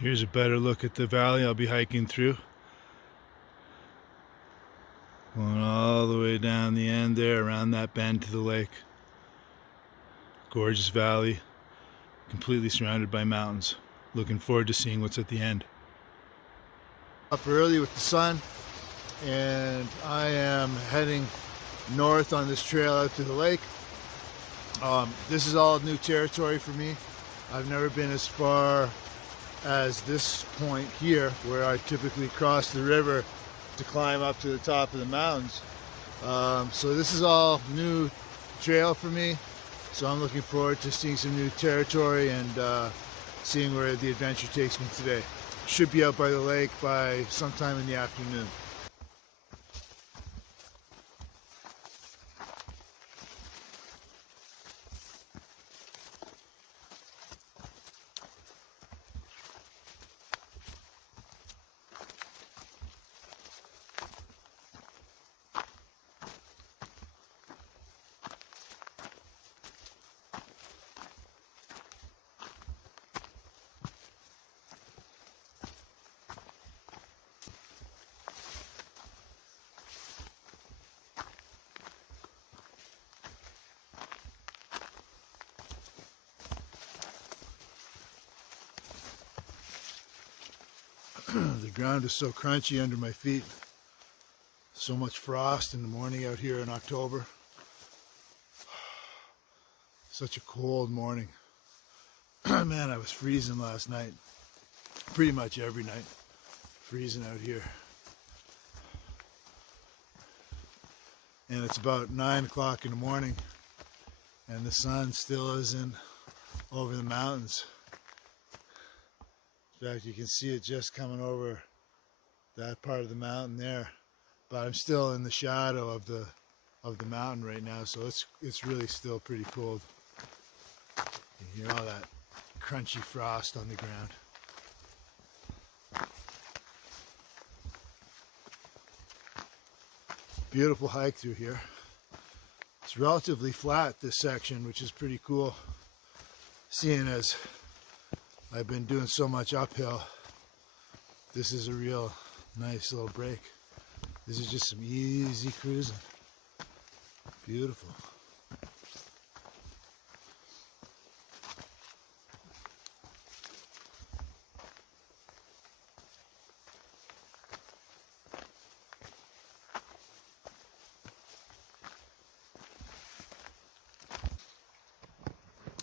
Here's a better look at the valley I'll be hiking through. Going all the way down the end there, around that bend to the lake. Gorgeous valley, completely surrounded by mountains. Looking forward to seeing what's at the end. Up early with the sun, and I am heading north on this trail out to the lake. This is all new territory for me. I've never been as far as this point here, where I typically cross the river to climb up to the top of the mountains. So this is all new trail for me. So I'm looking forward to seeing some new territory and seeing where the adventure takes me today. Should be out by the lake by sometime in the afternoon. The ground is so crunchy under my feet. So much frost in the morning out here in October. Such a cold morning. Man, I was freezing last night. Pretty much every night. Freezing out here. And it's about 9 o'clock in the morning, and the sun still isn't over the mountains. In fact, you can see it just coming over that part of the mountain there, but I'm still in the shadow of the mountain right now, so it's really still pretty cold. You hear all that crunchy frost on the ground. Beautiful hike through here. It's relatively flat, this section, which is pretty cool, seeing as I've been doing so much uphill. This is a real nice little break. This is just some easy cruising. Beautiful.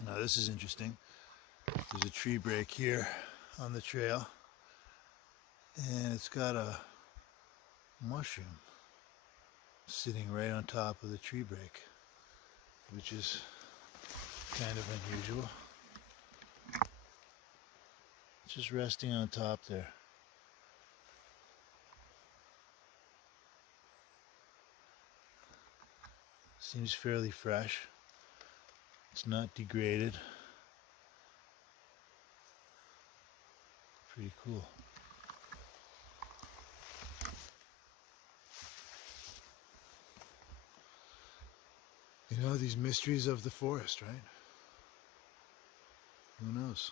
Now this is interesting. There's a tree break here on the trail, and it's got a mushroom sitting right on top of the tree break, which is kind of unusual. Just resting on top there. Seems fairly fresh. It's not degraded. Pretty cool. You know, these mysteries of the forest, right? Who knows?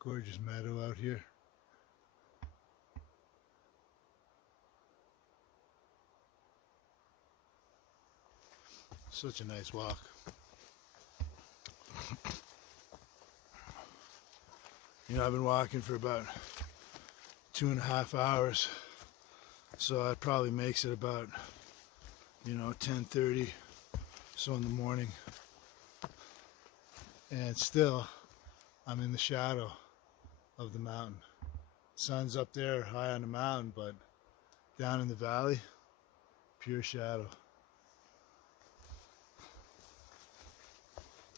Gorgeous meadow out here. Such a nice walk. You know, I've been walking for about 2.5 hours. So that probably makes it about, 10:30 so in the morning. And still, I'm in the shadow of the mountain. Sun's up there high on the mountain, but down in the valley, pure shadow.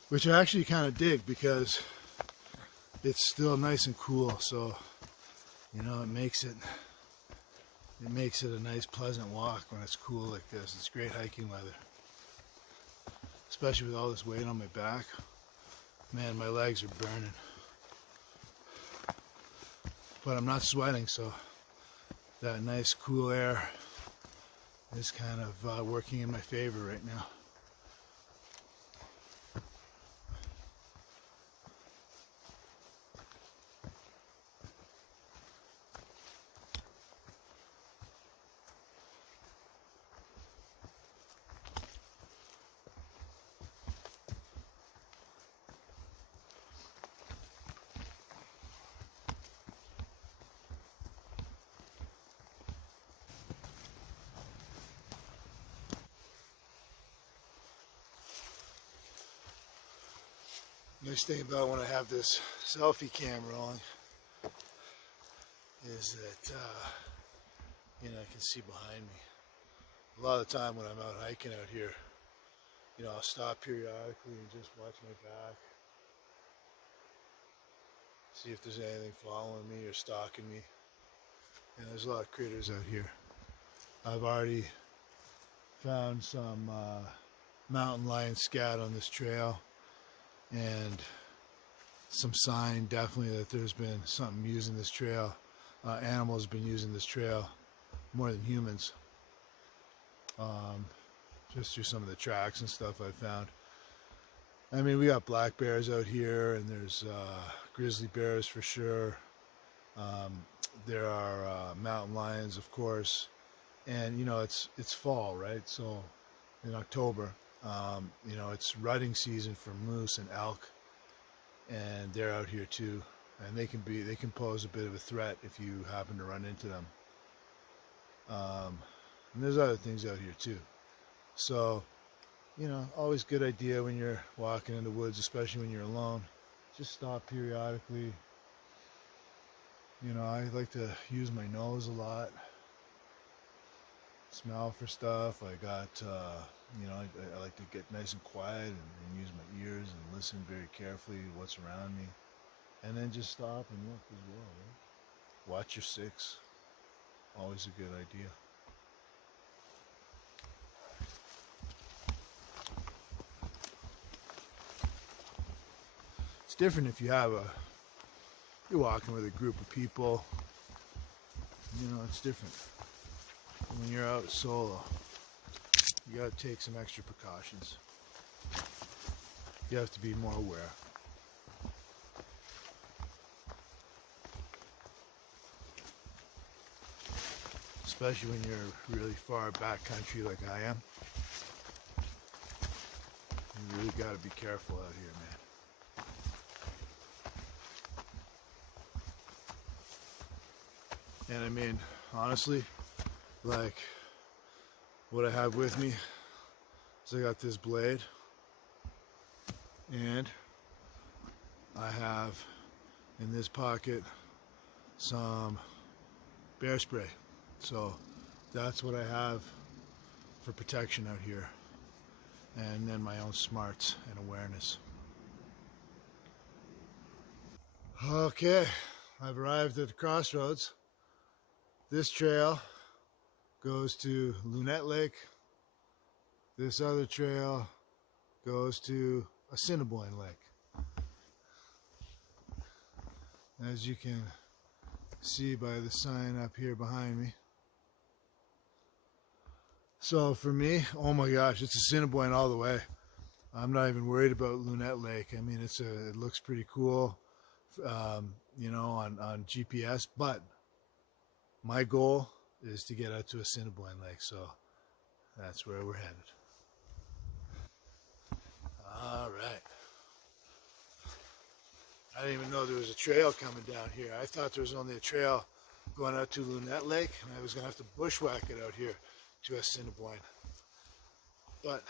Which I actually kind of dig because it's still nice and cool. So, it makes it a nice, pleasant walk when it's cool like this. It's great hiking weather, especially with all this weight on my back. Man, my legs are burning, but I'm not sweating, so that nice cool air is kind of working in my favor right now. Nice thing about when I have this selfie cam rolling is that I can see behind me. A lot of the time when I'm out hiking out here, I'll stop periodically and just watch my back, see if there's anything following me or stalking me. And there's a lot of critters out here. I've already found some mountain lion scat on this trail, and some sign definitely that there's been something using this trail. Animals have been using this trail more than humans, just through some of the tracks and stuff I've found. I mean, we got black bears out here, and there's grizzly bears for sure. There are mountain lions, of course, and it's fall, right? So in October, it's rutting season for moose and elk, and they're out here too, and they can pose a bit of a threat if you happen to run into them. And there's other things out here too. So, always good idea when you're walking in the woods, especially when you're alone. Just stop periodically. I like to use my nose a lot. Smell for stuff. I got, I like to get nice and quiet and use my ears and listen very carefully to what's around me. And then just stop and look as well, right? Watch your six. Always a good idea. It's different if you're walking with a group of people. It's different. When you're out solo, you gotta take some extra precautions. You have to be more aware. Especially when you're really far back country like I am. You really gotta be careful out here, man. And I mean, honestly, like, what I have with me is I got this blade, and I have in this pocket some bear spray. So that's what I have for protection out here, and then my own smarts and awareness. Okay, I've arrived at the crossroads. This trail goes to Lunette Lake. This other trail goes to Assiniboine Lake. As you can see by the sign up here behind me. So for me, oh my gosh, it's Assiniboine all the way. I'm not even worried about Lunette Lake. I mean, it looks pretty cool, on GPS, but my goal is to get out to Assiniboine Lake, so that's where we're headed. All right. I didn't even know there was a trail coming down here. I thought there was only a trail going out to Lunette Lake, and I was going to have to bushwhack it out here to Assiniboine. But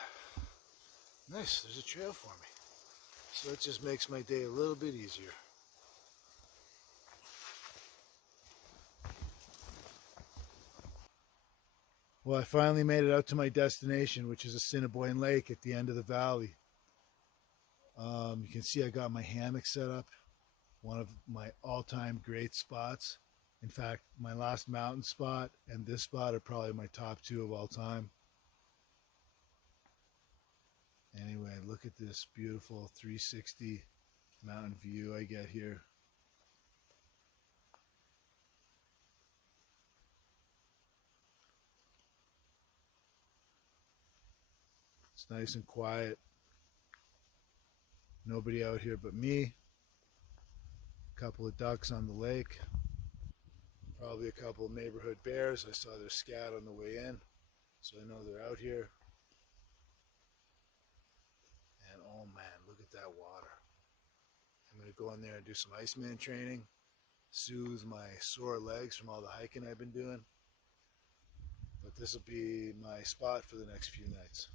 nice, there's a trail for me. So it just makes my day a little bit easier. Well, I finally made it out to my destination, which is Assiniboine Lake at the end of the valley. You can see I got my hammock set up, one of my all-time great spots. In fact, my last mountain spot and this spot are probably my top two of all time. Anyway, look at this beautiful 360 mountain view I get here. It's nice and quiet. Nobody out here but me. A couple of ducks on the lake. Probably a couple of neighborhood bears. I saw their scat on the way in, so I know they're out here. And oh man, look at that water. I'm going to go in there and do some Iceman training, soothe my sore legs from all the hiking I've been doing. But this will be my spot for the next few nights.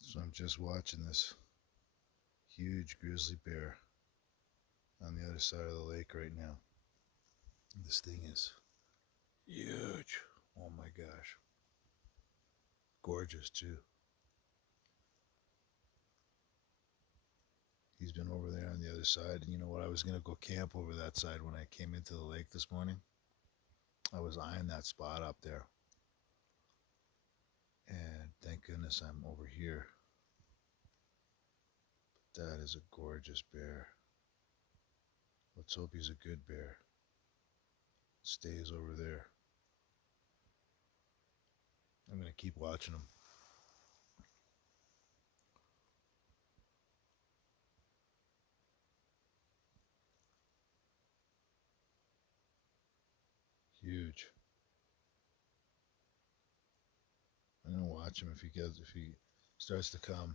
So I'm just watching this huge grizzly bear on the other side of the lake right now. This thing is huge. Oh my gosh. Gorgeous too. He's been over there on the other side. And you know what? I was going to go camp over that side when I came into the lake this morning. I was eyeing that spot up there. And thank goodness I'm over here. That is a gorgeous bear. Let's hope he's a good bear. Stays over there. I'm going to keep watching him. Huge. I'm going to watch him if he starts to come.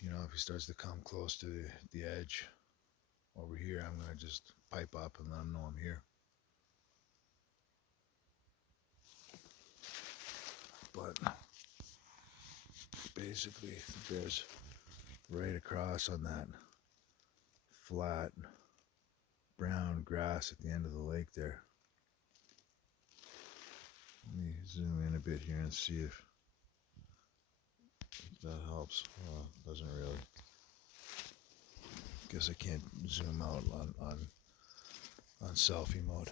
You know, if he starts to come close to the edge over here, I'm going to just pipe up and let him know I'm here. But basically, the bear's right across on that flat brown grass at the end of the lake there. Let me zoom in a bit here and see if that helps. Well, it doesn't really. Guess I can't zoom out on selfie mode.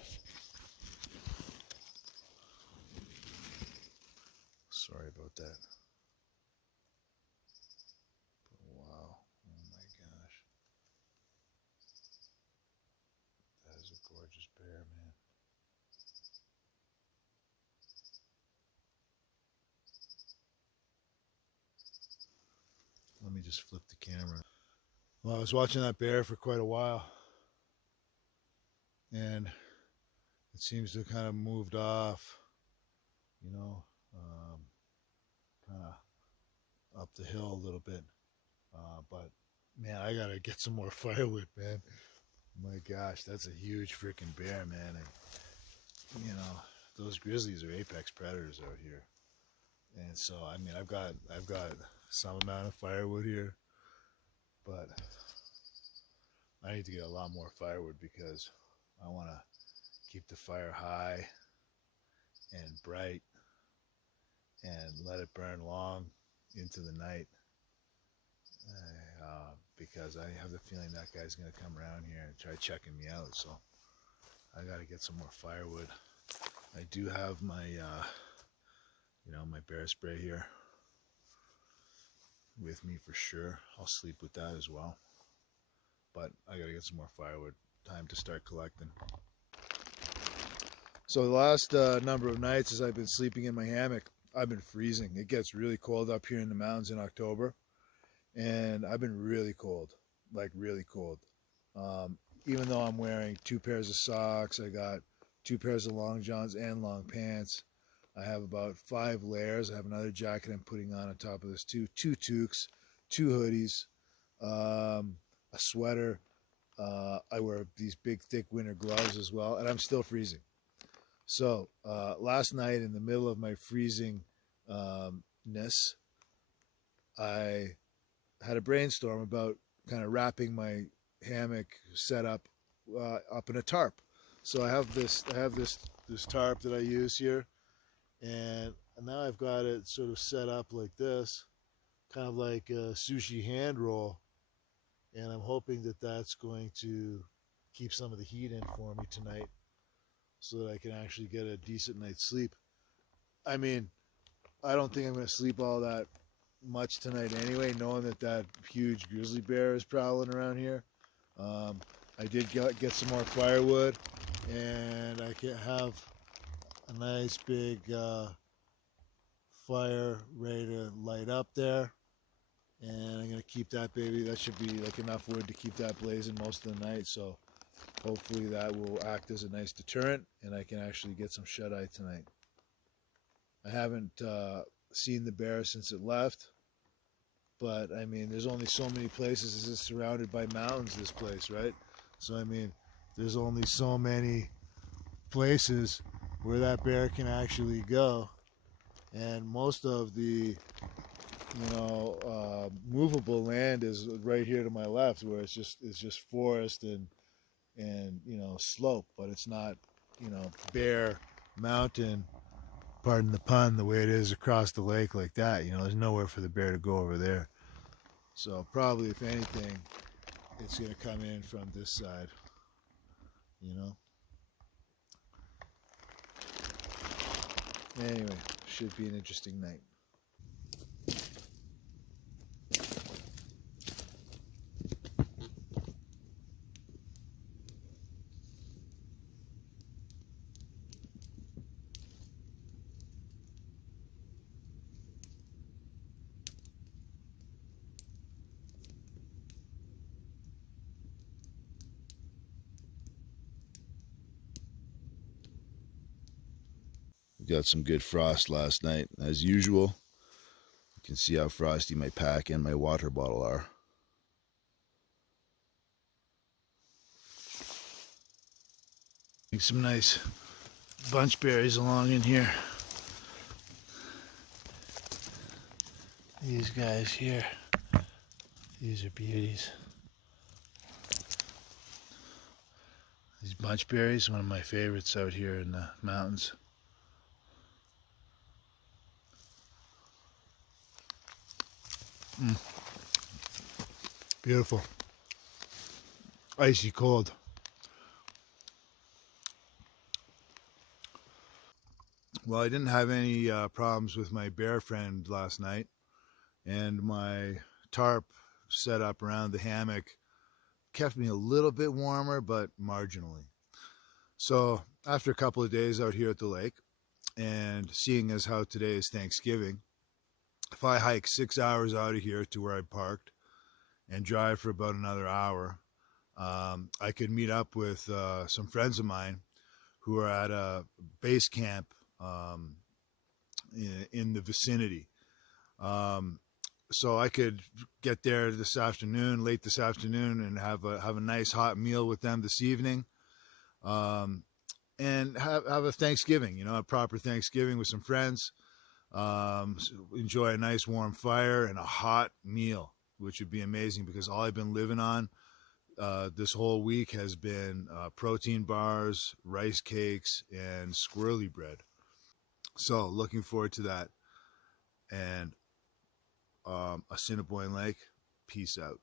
Sorry about that. But wow, oh my gosh. That is a gorgeous bear, man. Let me just flip the camera. Well, I was watching that bear for quite a while, and it seems to have kind of moved off, you know, kind of up the hill a little bit. But man, I gotta get some more firewood, man. My gosh, that's a huge freaking bear, man. And you know, those grizzlies are apex predators out here. And so, I mean, I've got some amount of firewood here, but I need to get a lot more firewood because I want to keep the fire high and bright and let it burn long into the night. Because I have the feeling that guy's going to come around here and try checking me out. So I got to get some more firewood. I do have my, my bear spray here with me for sure. I'll sleep with that as well. But I got to get some more firewood. Time to start collecting. So the last number of nights as I've been sleeping in my hammock, I've been freezing. It gets really cold up here in the mountains in October. And I've been really cold, like really cold. Even though I'm wearing 2 pairs of socks, I got 2 pairs of long johns and long pants. I have about 5 layers. I have another jacket I'm putting on top of this too. 2 toques, 2 hoodies, a sweater. I wear these big thick winter gloves as well, and I'm still freezing. So last night in the middle of my freezingness, I had a brainstorm about kind of wrapping my hammock setup up in a tarp. So I have this tarp that I use here, and now I've got it sort of set up like this, kind of like a sushi hand roll, and I'm hoping that that's going to keep some of the heat in for me tonight so that I can actually get a decent night's sleep. I mean, I don't think I'm going to sleep all that much tonight anyway, knowing that huge grizzly bear is prowling around here. I did get some more firewood, and I can have a nice big fire ready to light up there, and I'm gonna keep that baby. That should be like enough wood to keep that blazing most of the night, so hopefully that will act as a nice deterrent and I can actually get some shut-eye tonight. I haven't seen the bear since it left, but I mean, there's only so many places. This is surrounded by mountains, this place, right? So I mean, there's only so many places where that bear can actually go, and most of the movable land is right here to my left, where it's just forest and slope, but it's not bare mountain, pardon the pun, the way it is across the lake like that. There's nowhere for the bear to go over there. So probably, if anything, it's going to come in from this side, Anyway, should be an interesting night. We got some good frost last night, as usual. You can see how frosty my pack and my water bottle are. Some nice bunch berries along in here. These guys here, these are beauties. These bunch berries, one of my favorites out here in the mountains. Beautiful. Icy cold. Well, I didn't have any problems with my bear friend last night, and my tarp set up around the hammock kept me a little bit warmer, but marginally. So after a couple of days out here at the lake, and seeing as how today is Thanksgiving, if I hike 6 hours out of here to where I parked and drive for about another hour, I could meet up with some friends of mine who are at a base camp in the vicinity. Um, so I could get there this afternoon, late this afternoon, and have a nice hot meal with them this evening, um, and have a Thanksgiving, a proper Thanksgiving with some friends. Enjoy a nice warm fire and a hot meal, which would be amazing because all I've been living on this whole week has been protein bars, rice cakes, and squirrely bread. So looking forward to that. And Assiniboine Lake, peace out.